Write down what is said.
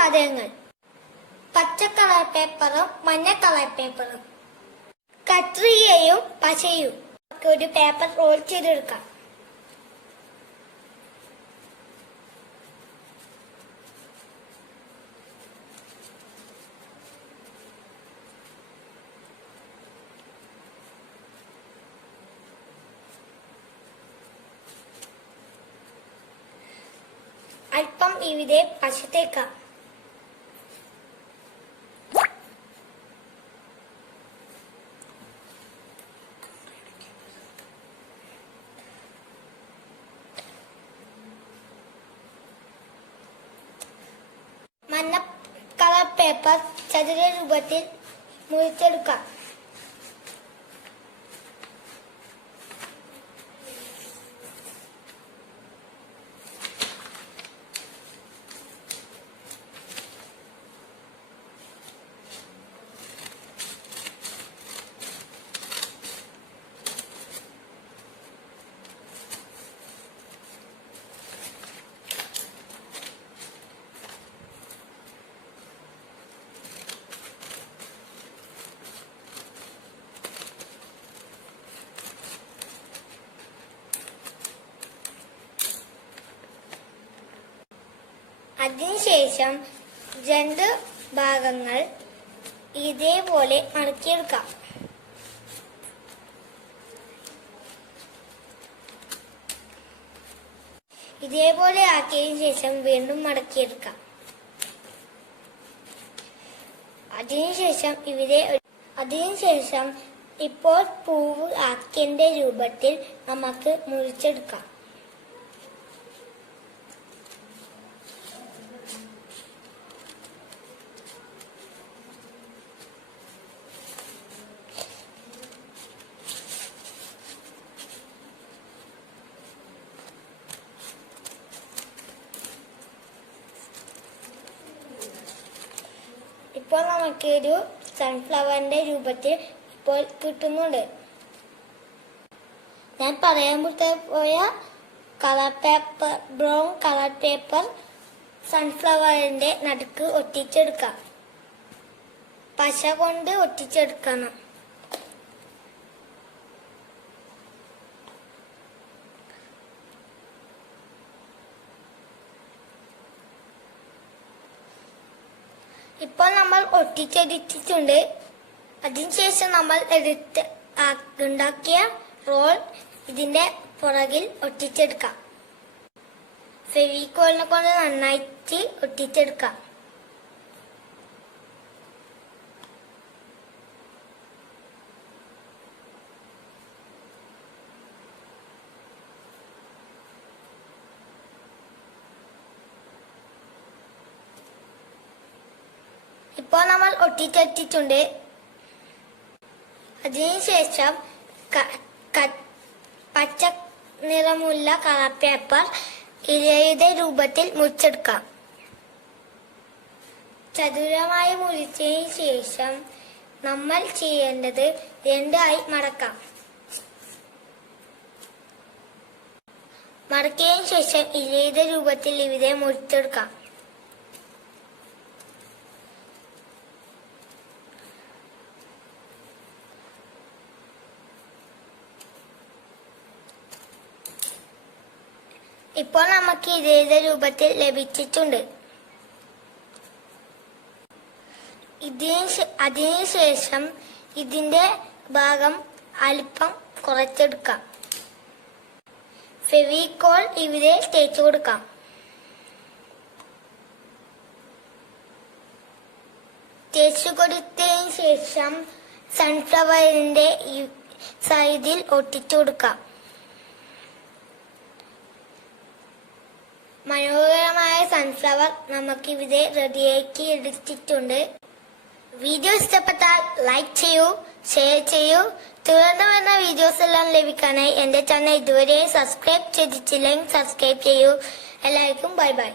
സാധനങ്ങൾ: പച്ച കളർ പേപ്പറും മഞ്ഞ കളർ പേപ്പറും, കത്രികയും പശയും. ഒരു പേപ്പർ റോൾ ചെയ്തെടുക്കാം. അല്പം ഇവിടെ പശ തേക്കാം. മഞ്ഞ കളർ പേപ്പർ ചതുര രൂപത്തിൽ മുറിച്ചെടുക്കാം. അതിനുശേഷം രണ്ട് ഭാഗങ്ങൾ ഇതേപോലെ മടക്കിയെടുക്കാം. ഇതേപോലെ ആക്കിയതിനു ശേഷം വീണ്ടും മടക്കിയെടുക്കാം. അതിനുശേഷം ഇപ്പോൾ പൂവ് ആക്കിയതിന്റെ രൂപത്തിൽ നമുക്ക് മുറിച്ചെടുക്കാം. ഇപ്പോൾ നമുക്കൊരു സൺഫ്ലവറിന്റെ രൂപത്തിൽ ഇപ്പോൾ കിട്ടുന്നുണ്ട്. ഞാൻ പറയാൻ പോയ colour paper, brown colour paper സൺഫ്ലവറിന്റെ നടുക്ക് ഒട്ടിച്ചെടുക്കാം. പശ കൊണ്ട് ഒട്ടിച്ചെടുക്കണം. ഇപ്പോൾ നമ്മൾ ഒട്ടിച്ചെടുത്തിട്ടുണ്ട്. അതിനുശേഷം നമ്മൾ ഉണ്ടാക്കിയ റോൾ ഇതിന്റെ പുറകിൽ ഒട്ടിച്ചെടുക്കാം. ഫെവിക്കോളിനെ കൊണ്ട് നന്നായിട്ട് ഒട്ടിച്ചെടുക്കാം. ഇപ്പോൾ നമ്മൾ ഒട്ടിച്ചെടുത്തിട്ടുണ്ട്. അതിനുശേഷം പച്ച നിറമുള്ള കളർ പേപ്പർ ഇലയുടെ രൂപത്തിൽ മുറിച്ചെടുക്കാം. ചതുരമായി മുറിച്ചതിന് ശേഷം നമ്മൾ ചെയ്യേണ്ടത് രണ്ടായി മടക്കാം. മടക്കിയതിനു ശേഷം ഇലയുടെ രൂപത്തിൽ ഇവിടെ മുറിച്ചെടുക്കാം. ഇപ്പോൾ നമുക്ക് ഇതേ രൂപത്തിൽ ലഭിച്ചിട്ടുണ്ട്. അതിനുശേഷം ഇതിന്റെ ഭാഗം അല്പം കുറച്ചെടുക്കാം. ഫെവിക്കോൾ ഇവിടെ തേച്ചു കൊടുക്കാം. തേച്ചു കൊടുത്തതിന് ശേഷം സൺഫ്ലവറിന്റെ സൈഡിൽ ഒട്ടിച്ചു കൊടുക്കാം. മനോഹരമായ സൺഫ്ലവർ നമുക്കിവിടെ റെഡിയാക്കി എടുത്തിട്ടുണ്ട്. വീഡിയോ ഇഷ്ടപ്പെട്ടാൽ ലൈക്ക് ചെയ്യൂ, ഷെയർ ചെയ്യൂ. തുടർന്ന് വരുന്ന വീഡിയോസ് എല്ലാം ലഭിക്കാനായി എന്റെ ചാനൽ ഇതുവരെ സബ്സ്ക്രൈബ് ചെയ്തിട്ടില്ലെങ്കിൽ സബ്സ്ക്രൈബ് ചെയ്യൂ. എല്ലാവർക്കും ബൈ ബൈ.